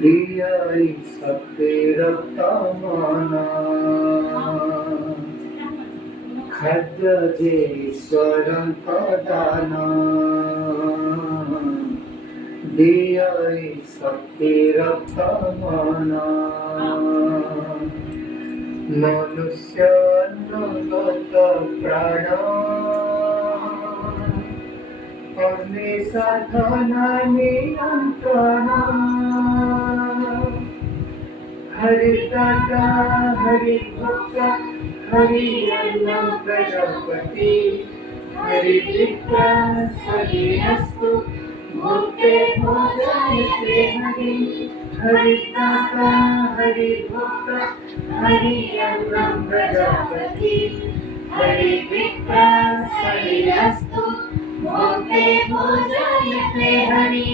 दियाई सबके रक्तमाना खाद्य जे ईश्वरଙ୍କ दाना दियाई सबके रक्तमाना मनुष्य अन्नगत प्राण अन्य साधना नियंत्रण हरि दाता हरि भक्त हरि अन्न प्रजापति हरि विक्रम हरिस्तु भूते भोजयते हरि हरि दाता हरि भक्त हरि अन्न प्रजापति हरि विक्रम हरिस्तु भूते भोजयते हरि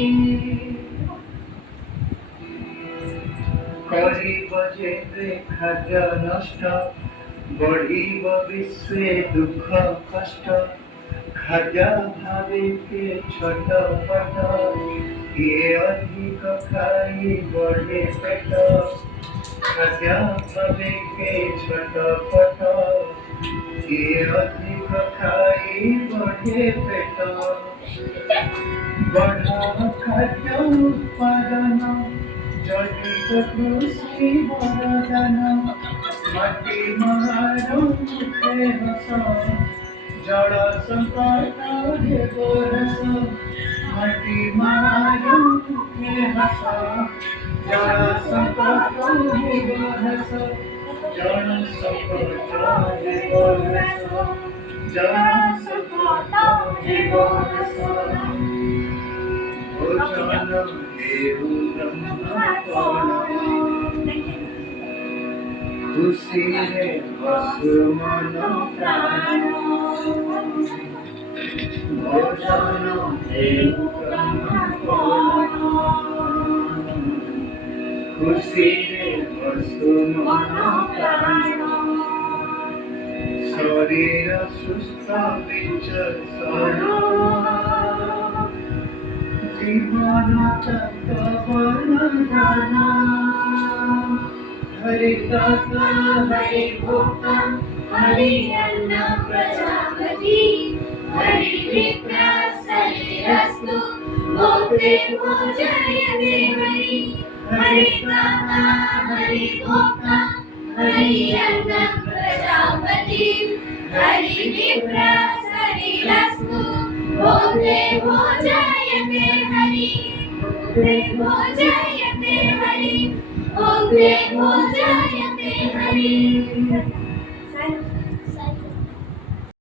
करिब जेबे खाद्य नष्ट बढ़िब विश्वे दुख कष्ट खाद्य भावे के छटपट किए अधिक खाई बढ़े पेट खाद्य भावे के छटपट किए अधिक खाई बढ़े पेट बढ़ा खाद्य उत्पादन जैविक कृषि वरदान माटी महारुखे हस जल संकट हेबो रस माटी महारुखे हस जल संकट हेबो रस जल संकट हेबो रस जल संकट हेबो रस भोजन हेतु ब्रह्मपण खुशी है पशु मन प्राण भोजन हेतु ब्रह्मपण खुशी है पशु मन प्राण शरीर सुस्थ विचक्षण जीवन तत्वरदान हरि दाता हरि भोक्ता हरि अन्न प्रजापति हरि विक्रम हरिस्तु भूते भोजयते हरि हरि दाता हरि भोक्ता हरि अन्न प्रजापति हरि विक्रम हरिस्तु भूते भोजयते हरि भूते भोजयते हरि भूते भोजयते हरि।